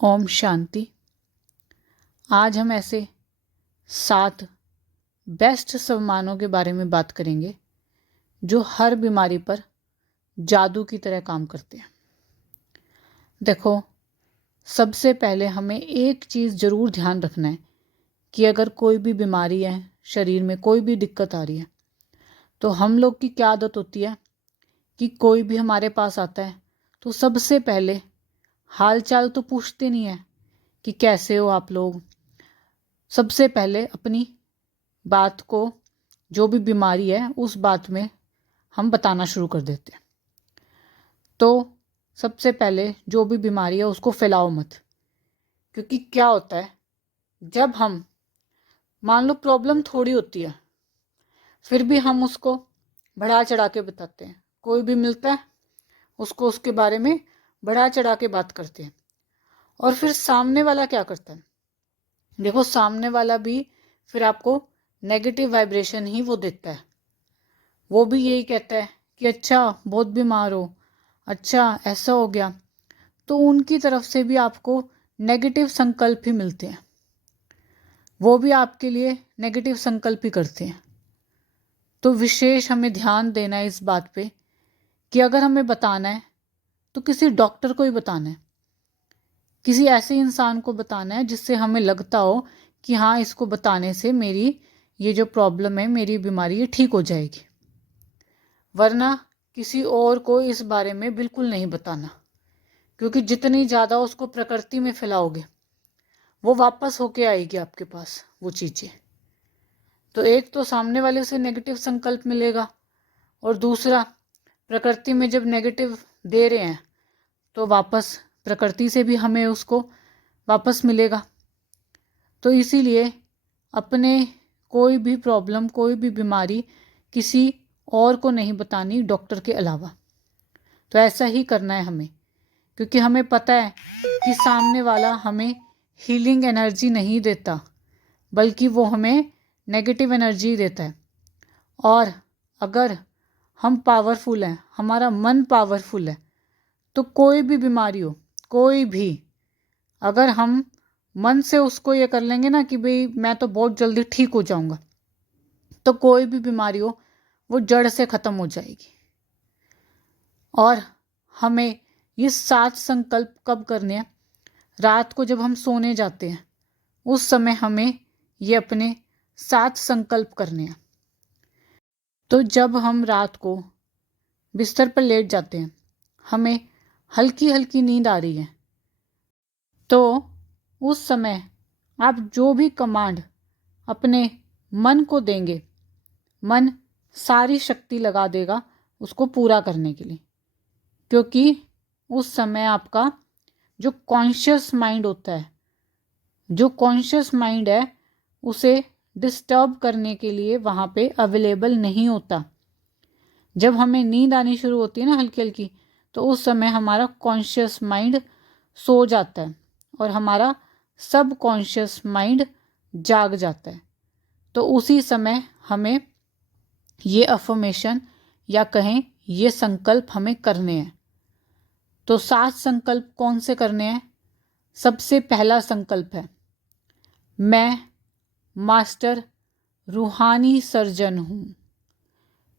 ओम शांति। आज हम ऐसे 7 बेस्ट सम्मानों के बारे में बात करेंगे जो हर बीमारी पर जादू की तरह काम करते हैं। देखो, सबसे पहले हमें एक चीज़ ज़रूर ध्यान रखना है कि अगर कोई भी बीमारी है, शरीर में कोई भी दिक्कत आ रही है, तो हम लोग की क्या आदत होती है कि कोई भी हमारे पास आता है तो सबसे पहले हाल चाल तो पूछते नहीं है कि कैसे हो आप लोग। सबसे पहले अपनी बात को, जो भी बीमारी है उस बात में हम बताना शुरू कर देते हैं। तो सबसे पहले जो भी बीमारी है उसको फैलाओ मत, क्योंकि क्या होता है, जब हम मान लो प्रॉब्लम थोड़ी होती है फिर भी हम उसको बढ़ा चढ़ा के बताते हैं। कोई भी मिलता है उसको उसके बारे में बढ़ा चढ़ा के बात करते हैं। और फिर सामने वाला क्या करता है, देखो सामने वाला भी फिर आपको नेगेटिव वाइब्रेशन ही वो देता है। वो भी यही कहता है कि अच्छा बहुत बीमार हो, अच्छा ऐसा हो गया। तो उनकी तरफ से भी आपको नेगेटिव संकल्प ही मिलते हैं, वो भी आपके लिए नेगेटिव संकल्प ही करते हैं। तो विशेष हमें ध्यान देना है इस बात पे कि अगर हमें बताना है तो किसी डॉक्टर को ही बताना है, किसी ऐसे इंसान को बताना है जिससे हमें लगता हो कि हाँ, इसको बताने से मेरी ये जो प्रॉब्लम है, मेरी बीमारी, ये ठीक हो जाएगी। वरना किसी और को इस बारे में बिल्कुल नहीं बताना, क्योंकि जितनी ज़्यादा उसको प्रकृति में फैलाओगे वो वापस होके आएगी आपके पास वो चीज़ें। तो एक तो सामने वाले से नेगेटिव संकल्प मिलेगा, और दूसरा प्रकृति में जब नेगेटिव दे रहे हैं तो वापस प्रकृति से भी हमें उसको वापस मिलेगा। तो इसीलिए अपने कोई भी प्रॉब्लम, कोई भी बीमारी किसी और को नहीं बतानी डॉक्टर के अलावा। तो ऐसा ही करना है हमें, क्योंकि हमें पता है कि सामने वाला हमें हीलिंग एनर्जी नहीं देता, बल्कि वो हमें नेगेटिव एनर्जी देता है। और अगर हम पावरफुल हैं, हमारा मन पावरफुल है, तो कोई भी बीमारी हो, कोई भी, अगर हम मन से उसको ये कर लेंगे ना कि भाई मैं तो बहुत जल्दी ठीक हो जाऊंगा, तो कोई भी बीमारी हो वो जड़ से ख़त्म हो जाएगी। और हमें ये 7 संकल्प कब करने हैं? रात को जब हम सोने जाते हैं उस समय हमें ये अपने 7 संकल्प करने हैं। तो जब हम रात को बिस्तर पर लेट जाते हैं, हमें हल्की हल्की नींद आ रही है, तो उस समय आप जो भी कमांड अपने मन को देंगे, मन सारी शक्ति लगा देगा उसको पूरा करने के लिए। क्योंकि उस समय आपका जो कॉन्शियस माइंड होता है, जो कॉन्शियस माइंड है, उसे डिस्टर्ब करने के लिए वहाँ पे अवेलेबल नहीं होता। जब हमें नींद आनी शुरू होती है ना हल्की हल्की, तो उस समय हमारा कॉन्शियस माइंड सो जाता है और हमारा सब कॉन्शियस माइंड जाग जाता है। तो उसी समय हमें ये अफर्मेशन या कहें ये संकल्प हमें करने हैं। तो 7 संकल्प कौन से करने हैं? सबसे पहला संकल्प है, मैं मास्टर रूहानी सर्जन हूँ।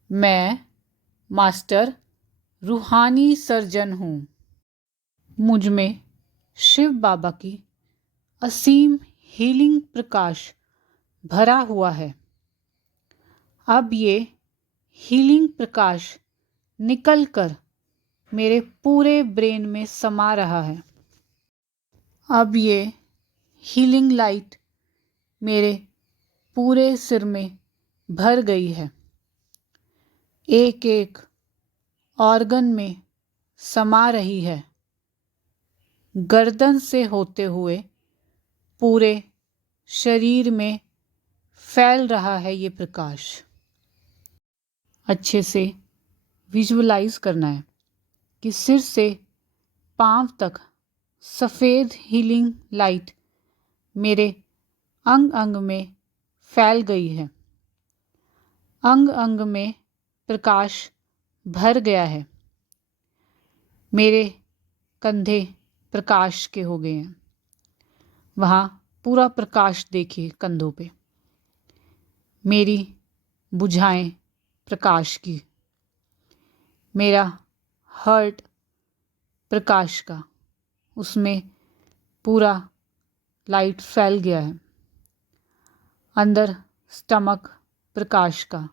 मैं मास्टर रूहानी सर्जन हूँ। मुझ में शिव बाबा की असीम हीलिंग प्रकाश भरा हुआ है। अब ये हीलिंग प्रकाश निकल कर मेरे पूरे ब्रेन में समा रहा है। अब ये हीलिंग लाइट मेरे पूरे सिर में भर गई है, एक एक ऑर्गन में समा रही है। गर्दन से होते हुए पूरे शरीर में फैल रहा है ये प्रकाश। अच्छे से विजुअलाइज करना है कि सिर से पांव तक सफ़ेद हीलिंग लाइट मेरे अंग अंग में फैल गई है। अंग अंग में प्रकाश भर गया है। मेरे कंधे प्रकाश के हो गए हैं। वहाँ पूरा प्रकाश देखिए कंधों पे। मेरी भुजाएं प्रकाश की, मेरा हर्ट प्रकाश का, उसमें पूरा लाइट फैल गया है। अंदर स्टमक प्रकाश का,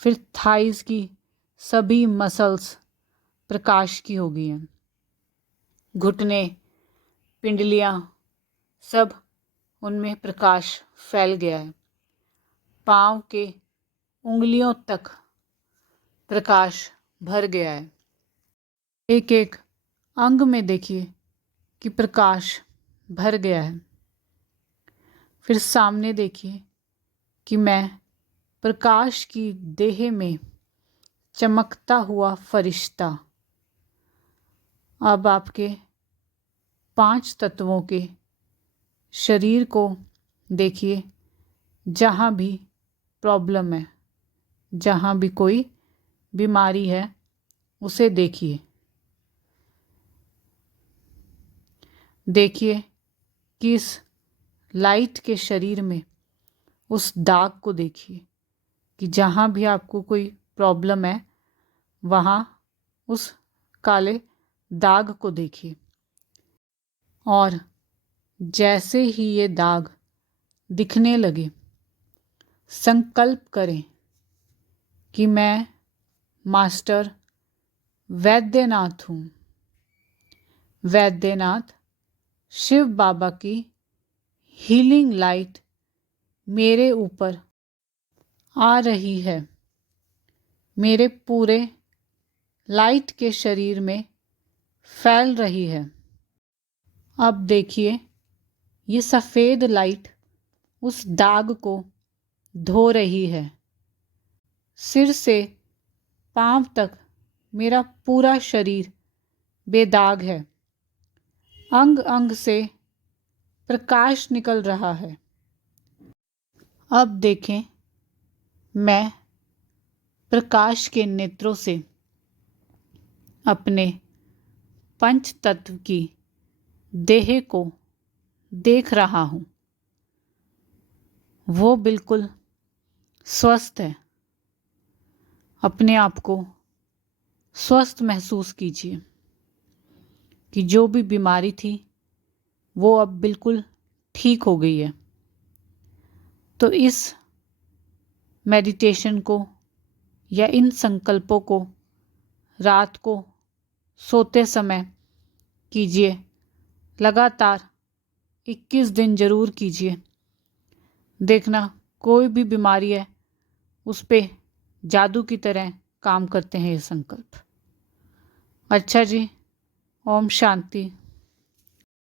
फिर थाइस की सभी मसल्स प्रकाश की हो गई हैं। घुटने, पिंडलियाँ, सब उनमें प्रकाश फैल गया है। पाँव के उंगलियों तक प्रकाश भर गया है। एक एक अंग में देखिए कि प्रकाश भर गया है। फिर सामने देखिए कि मैं प्रकाश की देह में चमकता हुआ फरिश्ता अब आपके 5 तत्वों के शरीर को देखिए। जहाँ भी प्रॉब्लम है, जहाँ भी कोई बीमारी है, उसे देखिए। देखिए कि इस लाइट के शरीर में उस दाग को देखिए कि जहाँ भी आपको कोई प्रॉब्लम है, वहाँ उस काले दाग को देखिए। और जैसे ही ये दाग दिखने लगे, संकल्प करें कि मैं मास्टर वैद्यनाथ हूँ। वैद्यनाथ शिव बाबा की हीलिंग लाइट मेरे ऊपर आ रही है, मेरे पूरे लाइट के शरीर में फैल रही है। अब देखिए ये सफ़ेद लाइट उस दाग को धो रही है। सिर से पांव तक मेरा पूरा शरीर बेदाग है। अंग अंग से प्रकाश निकल रहा है। अब देखें, मैं प्रकाश के नेत्रों से अपने पंच तत्व की देह को देख रहा हूँ। वो बिल्कुल स्वस्थ है। अपने आप को स्वस्थ महसूस कीजिए कि जो भी बीमारी थी वो अब बिल्कुल ठीक हो गई है। तो इस मेडिटेशन को या इन संकल्पों को रात को सोते समय कीजिए। लगातार 21 दिन ज़रूर कीजिए। देखना कोई भी बीमारी है उस पे जादू की तरह काम करते हैं ये संकल्प। अच्छा जी, ओम शांति।